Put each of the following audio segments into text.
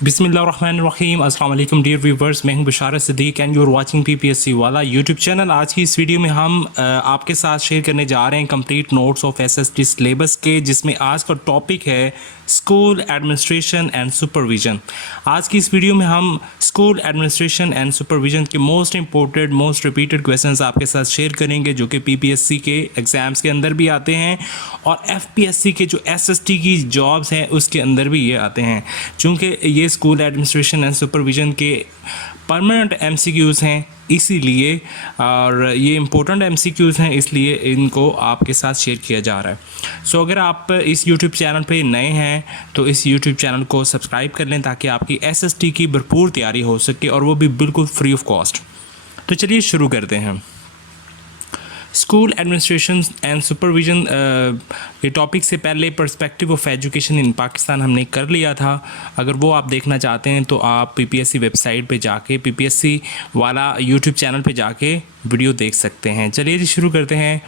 बिस्मिल्लाहिर्रहमानिर्रहीम अस्सलाम वालेकुम डियर व्यूवर्स, मैं हूं Basharat Siddique and you are watching PPSC वाला यूट्यूब चैनल। आज की इस वीडियो में हम आपके साथ शेयर करने जा रहे हैं complete notes of SST syllabus के, जिसमें आज का टॉपिक है स्कूल एडमिनिस्ट्रेशन एंड सुपरविज़न। आज की इस वीडियो में हम स्कूल एडमिनिस्ट्रेशन एंड सुपरविज़न के most important most repeated questions आपके साथ शेयर करेंगे, जो कि पीपीएससी के एग्ज़ाम्स के अंदर भी आते हैं और एफपीएससी के जो एसएसटी की जॉब्स हैं उसके अंदर भी ये आते हैं। चूँकि ये स्कूल एडमिनिस्ट्रेशन एंड सुपरविज़न के परमानेंट एमसीक्यूज़ हैं इसीलिए, और ये इम्पोर्टेंट एमसीक्यूज़ हैं इसलिए इनको आपके साथ शेयर किया जा रहा है। सो अगर आप इस यूट्यूब चैनल पे नए हैं तो इस यूट्यूब चैनल को सब्सक्राइब कर लें ताकि आपकी एसएसटी की भरपूर तैयारी हो सके, और वो भी बिल्कुल फ्री ऑफ कॉस्ट। तो चलिए शुरू करते हैं। स्कूल एडमिनिस्ट्रेशन एंड सुपरविज़न ये टॉपिक से पहले perspective of education in Pakistan हमने कर लिया था। अगर वो आप देखना चाहते हैं तो आप पीपीएससी वेबसाइट पे जाके पीपीएससी वाला यूट्यूब चैनल पे जाके वीडियो देख सकते हैं। चलिए जी शुरू करते हैं।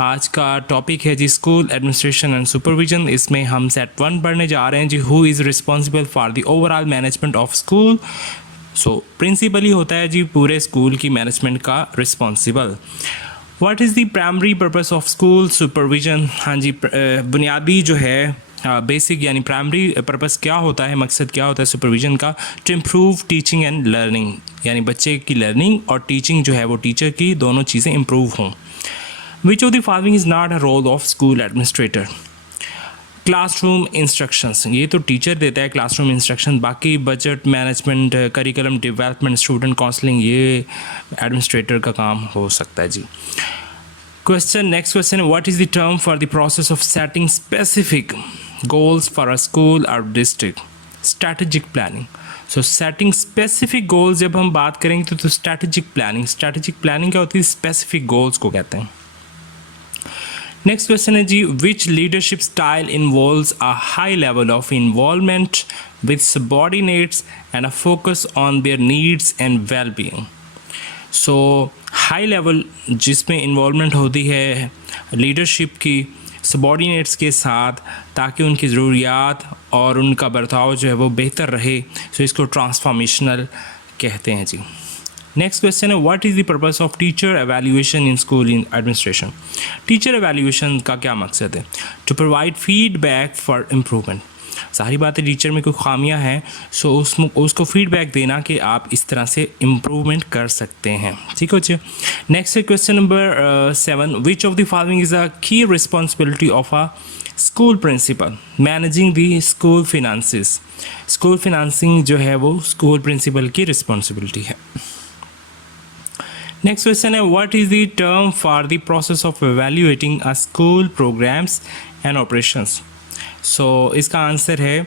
आज का टॉपिक है जी स्कूल एडमिनिस्ट्रेशन एंड सुपरविज़न। इसमें हम सेट 1 पढ़ने जा रहे हैं जी। Who is responsible for the overall management of school. So principal ही होता है जी पूरे स्कूल की मैनेजमेंट का responsible. What is the primary purpose of school supervision. हाँ जी, बुनियादी जो है बेसिक यानी प्राइमरी पर्पस क्या होता है, मकसद क्या होता है सुपरविज़न का। To improve teaching and learning, यानी बच्चे की लर्निंग और टीचिंग जो है वो टीचर की दोनों चीज़ें इम्प्रूव हों। Which of the following is not a role of school administrator. Classroom instructions, ये तो टीचर देता है क्लासरूम इंस्ट्रक्शन। बाकी budget management, curriculum development, student counselling, ये एडमिनिस्ट्रेटर का काम हो सकता है जी। Question, next question, what is the term for the process of setting specific goals for a school और district. Strategic planning. So setting specific goals जब हम बात करेंगे तो स्ट्रैटेजिक प्लानिंग क्या होती है, स्पेसिफिक गोल्स को कहते हैं। नेक्स्ट क्वेश्चन है जी, which leadership style involves a high level of involvement with subordinates and a focus on their needs and well being. So high level जिसमें इन्वॉल्वमेंट होती है लीडरशिप की सबॉर्डिनेट्स के साथ, ताकि उनकी ज़रूरियात और उनका बर्ताव जो है वो बेहतर रहे, सो इसको ट्रांसफॉर्मेशनल कहते हैं जी। नेक्स्ट क्वेश्चन है, what is the purpose of teacher evaluation in school in administration. Teacher evaluation का क्या मकसद है। To provide feedback for improvement. सारी बातें टीचर में कोई खामियां हैं सो उसको फीडबैक देना कि आप इस तरह से इम्प्रूवमेंट कर सकते हैं। ठीक हो जी। Next question number 7, which of the following is a key responsibility of a school principal managing the school finances. School financing जो है वो स्कूल प्रिंसिपल की रिस्पॉन्सिबिलिटी है। नेक्स्ट क्वेश्चन है, what is the term for the process of evaluating a school programs and operations. So इसका answer है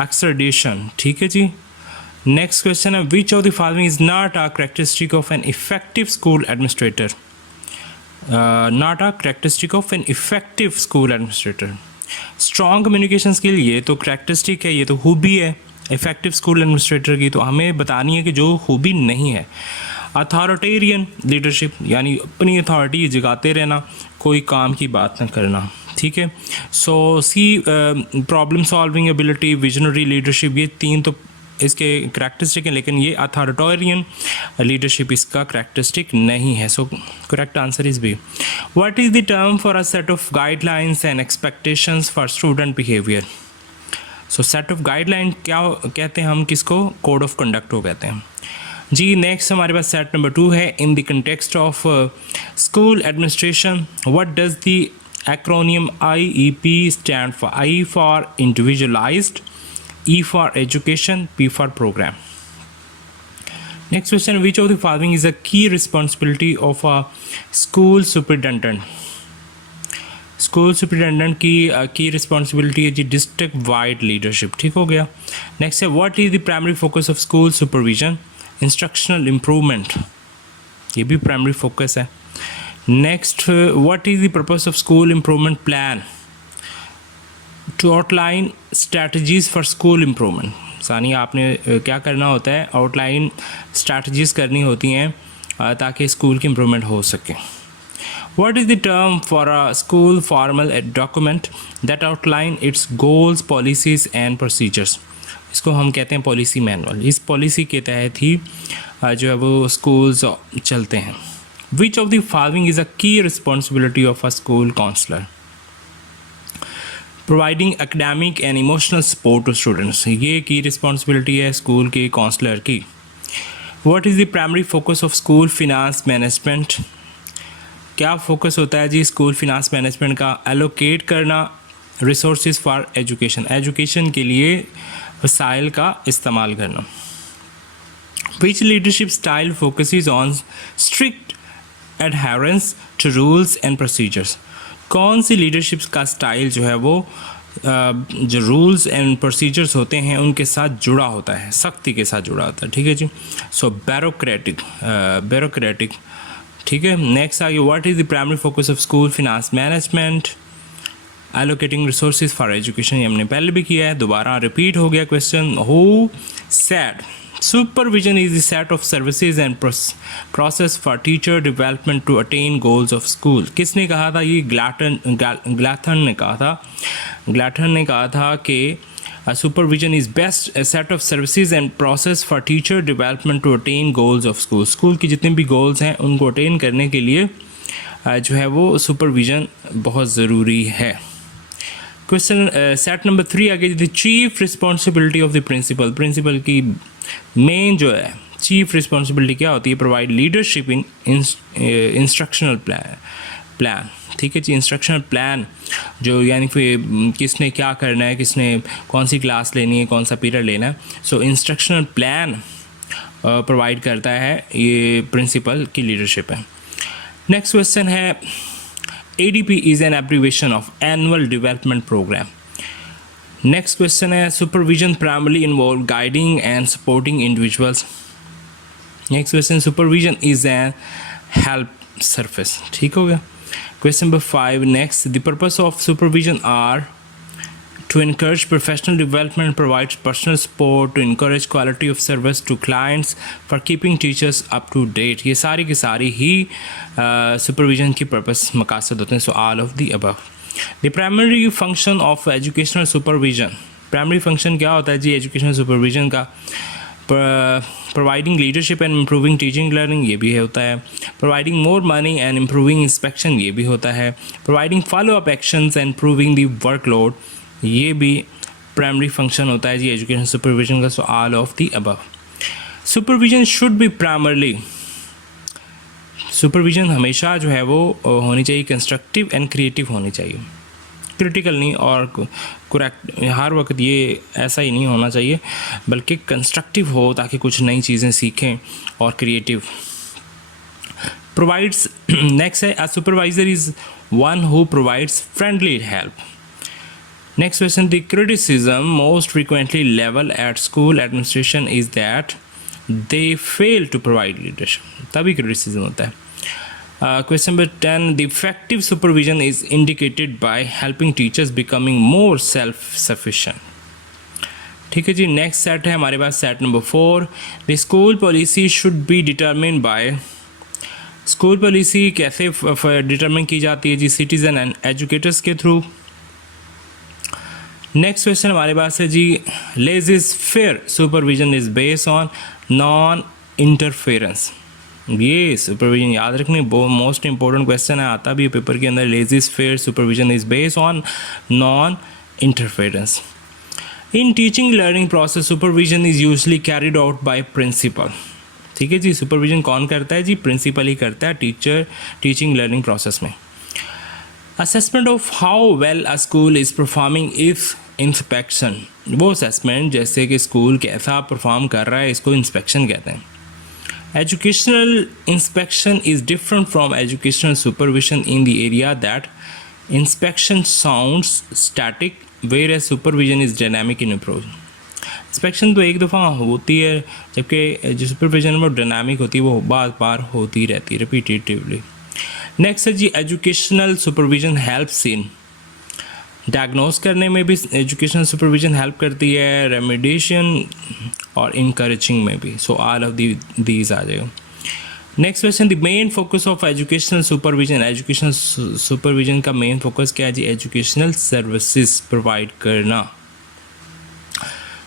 एक्सेडिशन। ठीक है जी। नेक्स्ट क्वेश्चन है, विच of the following is not a characteristic of an effective school administrator. Not a characteristic of an effective school administrator. Strong communication skill ये तो characteristic है, ये तो खूबी है इफेक्टिव स्कूल एडमिनिस्ट्रेटर की, तो हमें बतानी है कि जो खूबी नहीं है। अथॉरिटेरियन लीडरशिप, यानी अपनी अथॉरिटी जगाते रहना, कोई काम की बात न करना। ठीक है। So C problem solving ability, visionary leadership, ये तीन तो इसके करैक्टरिस्टिक हैं, लेकिन ये अथॉरिटेरियन लीडरशिप इसका करैक्टरिस्टिक नहीं है। So correct answer is B. What is the term for a set of guidelines and expectations for student behaviour. So set of guideline क्या कहते हैं हम, किसको, कोड ऑफ कंडक्ट को कहते हैं जी। नेक्स्ट हमारे पास सेट नंबर 2 है, in the context of school administration what does the acronym IEP stand for। I for individualized, E for education, P for program. Next question, which of the following is a key responsibility of a school superintendent। School superintendent की की responsibility है जी district wide leadership. ठीक हो गया। Next है, what is the primary focus of school supervision. Instructional improvement, ये भी primary focus है। Next, what is the purpose of school improvement plan. To outline strategies for school improvement, यानी आपने क्या करना होता है, आउटलाइन स्ट्रैटेजीज करनी होती हैं ताकि स्कूल की इम्प्रूवमेंट हो सके। What is the term for a school formal document that outline its goals, policies and procedures? इसको हम कहते हैं पॉलिसी मैनुअल। इस पॉलिसी के तहत ही जो है वो स्कूल्स चलते हैं। Which of the following is a key responsibility of a school counselor? Providing academic and emotional support to students, ये की रिस्पॉन्सिबिलिटी है स्कूल के काउंसलर की। What is the primary focus of school finance management? क्या focus होता है जी school finance management का? एलोकेट करना रिसोर्सेज फॉर एजुकेशन, एजुकेशन के लिए वसाइल का इस्तेमाल करना। Which leadership style focuses on strict adherence to rules and procedures? कौन सी लीडरशिप का स्टाइल जो है वो जो रूल्स एंड प्रोसीजर्स होते हैं उनके साथ जुड़ा होता है, सख्ती के साथ जुड़ा होता है, ठीक है जी। सो ब्यूरोक्रेटिक, ठीक है। नेक्स्ट आगे, what is the primary focus of school finance management? Allocating resources for education, ये हमने पहले भी किया है, दोबारा रिपीट हो गया question. Who said supervision is the set of services and process for teacher development to attain goals of school? किसने कहा था ये? ग्लैथन ने कहा था कि supervision is best a set of services and process for teacher development to attain goals of school. School की जितने भी गोल्स हैं उनको अटेन करने के लिए जो है वो सुपरविजन बहुत ज़रूरी है। क्वेश्चन सेट नंबर 3 आगे, the chief responsibility of the principal की मेन जो है चीफ रिस्पॉन्सिबिलिटी क्या होती है? Provide leadership in instructional plan, ठीक है जी। इंस्ट्रक्शनल प्लान जो यानी कि किसने क्या करना है, किसने कौन सी क्लास लेनी है, कौन सा पीरियड लेना है, सो इंस्ट्रक्शनल प्लान प्रोवाइड करता है, ये प्रिंसिपल की लीडरशिप है। नेक्स्ट क्वेश्चन है, ADP is an abbreviation of Annual Development Program. Next question है, supervision primarily involve guiding and supporting individuals. Next question, supervision is an help surface. ठीक हो गया। Question number 5 next, the purpose of supervision are to encourage professional development, provide personal support, to encourage quality of service to clients, for keeping teachers up to date. ये सारी की सारी ही supervision की purpose मकासद होते हैं। So all of the above. The primary function of educational supervision, primary function क्या होता है जी educational supervision का? Providing leadership and improving teaching learning, ये भी होता है। Providing more money and improving inspection, ये भी होता है। Providing follow-up actions and improving the workload, ये भी प्राइमरी फंक्शन होता है जी एजुकेशन सुपरविजन का। So all of the above. Supervision should be primarily, supervision हमेशा जो है वो होनी चाहिए कंस्ट्रक्टिव एंड क्रिएटिव होनी चाहिए, क्रिटिकल नहीं और करेक्ट हर वक्त ये ऐसा ही नहीं होना चाहिए, बल्कि कंस्ट्रक्टिव हो ताकि कुछ नई चीज़ें सीखें और क्रिएटिव। प्रोवाइड्स नेक्स्ट है, a supervisor is one who provides friendly help. Next question, the criticism most frequently leveled at school administration is that they fail to provide leadership. तभी criticism होता है। Question number 10, the effective supervision is indicated by helping teachers becoming more self-sufficient. ठीक है जी। Next set है हमारे पास set number 4, the school policy should be determined by, school policy कैसे determine की जाती है जी? सिटीजन एंड एजुकेटर्स के थ्रू। नेक्स्ट क्वेश्चन हमारे पास है जी, laissez faire supervision is based on non interference. ये सुपरविजन याद रखने मोस्ट इंपॉर्टेंट क्वेश्चन है, आता भी पेपर के अंदर। Laissez faire supervision is based on non interference. In teaching learning process supervision is usually carried out by principal. ठीक है जी, सुपरविजन कौन करता है जी? प्रिंसिपल ही करता है टीचर टीचिंग लर्निंग प्रोसेस में। Assessment of how well a school is performing if inspection, वो assessment जैसे कि स्कूल कैसा परफॉर्म कर रहा है, इसको इंस्पेक्शन कहते हैं। Educational inspection is different from educational supervision in the area that inspection sounds static where as supervision is dynamic in approach. Inspection तो एक दफ़ा होती है, जबकि जो सुपरविजन वो डायनामिक होती है, वो बार बार होती रहती है रिपीटेटिवली। नेक्स्ट है जी, educational supervision helps in, diagnose करने में भी एजुकेशनल सुपरविजन हेल्प करती है, रेमेडिएशन और इनकरेजिंग में भी। सो ऑल ऑफ दीज आ जाएगा। Next question, the main focus of educational supervision, educational supervision का मेन फोकस क्या है जी? एजुकेशनल सर्विसेज प्रोवाइड करना।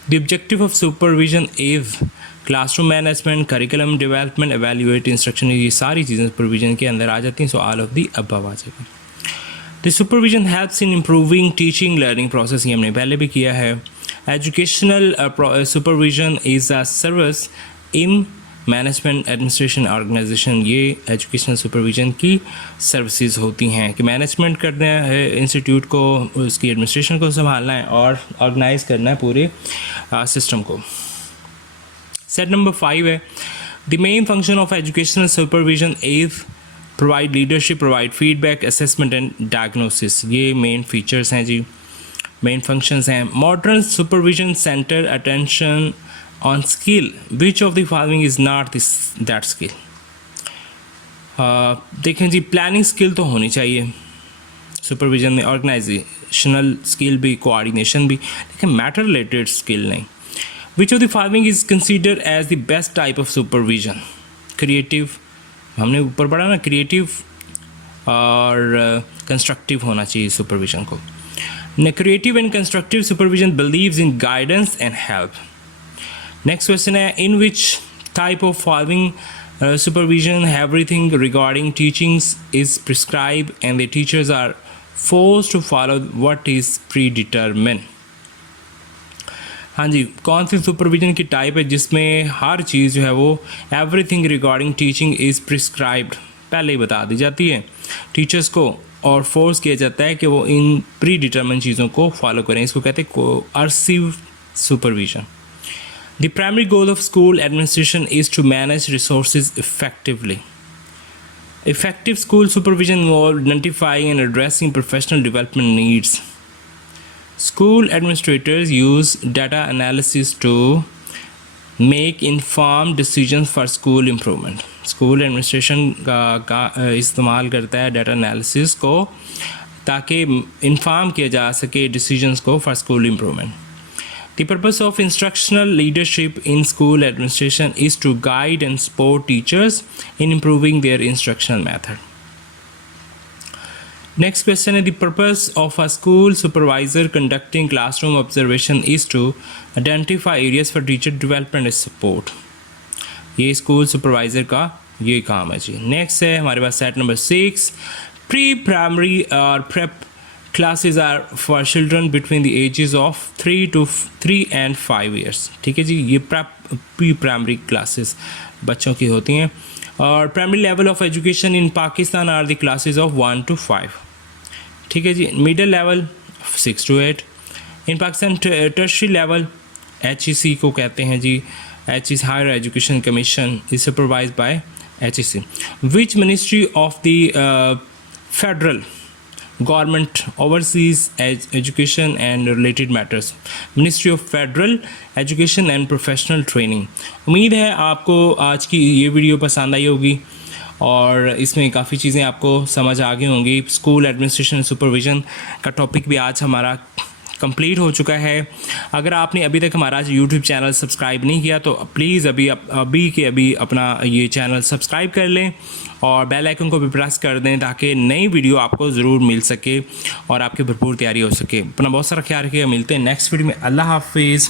The objective of supervision is classroom management, curriculum development, evaluate instruction. ये सारी चीज़ें supervision के अंदर आ जाती हैं, so all of the above आ जाएगा. The supervision helps in improving teaching learning process. ये हमने पहले भी किया है. Educational supervision is a service in management administration organisation. ये एजुकेशनल सुपरविजन की सर्विसेज होती हैं कि मैनेजमेंट करना है इंस्टीट्यूट को, उसकी एडमिनिस्ट्रेशन को संभालना है और ऑर्गेनाइज करना है पूरे सिस्टम को. सेट नंबर 5 है the main function of educational supervision is provide leadership, provide feedback, assessment and diagnosis. ये मेन फीचर्स हैं जी, मेन फंक्शंस हैं. Modern supervision centre attention on skill. Which of the following is not that skill? देखें जी, planning skill तो होनी चाहिए supervision में, organisational skill भी, coordination भी, लेकिन मैटर रिलेटेड स्किल नहीं. Which of the following is considered as the best type of supervision? Creative, हमने ऊपर पढ़ा ना, क्रिएटिव और कंस्ट्रक्टिव होना चाहिए सुपरविजन को. Creative and constructive supervision believes in guidance and help. Next question है in which type of following supervision everything regarding teachings is prescribed and the teachers are forced to follow what is predetermined. हाँ जी, कौन सी supervision की type है जिसमें हर चीज़ जो है वो everything regarding teaching is prescribed पहले ही बता दी जाती है टीचर्स को और फोर्स किया जाता है कि वो इन प्री डिटर्मिन चीज़ों को फॉलो करें. इसको कहते हैं coercive supervision. The primary goal of school administration is to manage resources effectively. Effective school supervision involves identifying and addressing professional development needs. School administrators use data analysis to make informed decisions for school improvement. School administration का इस्तेमाल करता है data analysis को ताकि inform किया जा सके decisions को for school improvement. The purpose of instructional leadership in school administration is to guide and support teachers in improving their instructional method. Next question is the purpose of a school supervisor conducting classroom observation is to identify areas for teacher development and support. ये school supervisor का ये काम है जी. Next है हमारे पास set number 6 pre-primary or prep classes are for children between the ages of 3 and 5 years. ठीक है जी, ये प्री प्राइमरी क्लासेस बच्चों की होती हैं. और primary level of education in Pakistan are the classes of 1 to 5. ठीक है जी. Middle level 6 to 8. In Pakistan tertiary level HEC को कहते हैं जी, HEC higher education commission is supervised by HEC. Which ministry of the federal government overseas education and related matters? Ministry of federal education and professional training. उम्मीद है आपको आज की ये वीडियो पसंद आई होगी और इसमें काफ़ी चीज़ें आपको समझ आ गई होंगी. स्कूल एडमिनिस्ट्रेशन सुपरविज़न का टॉपिक भी आज हमारा कंप्लीट हो चुका है. अगर आपने अभी तक हमारा यूट्यूब चैनल सब्सक्राइब नहीं किया तो प्लीज़ अभी अपना ये चैनल सब्सक्राइब कर लें और बेल आइकन को भी प्रेस कर दें ताकि नई वीडियो आपको ज़रूर मिल सके और आपकी भरपूर तैयारी हो सके. अपना बहुत सारा ख्याल रखिएगा. मिलते हैं नेक्स्ट वीडियो में. अल्लाह हाफिज़.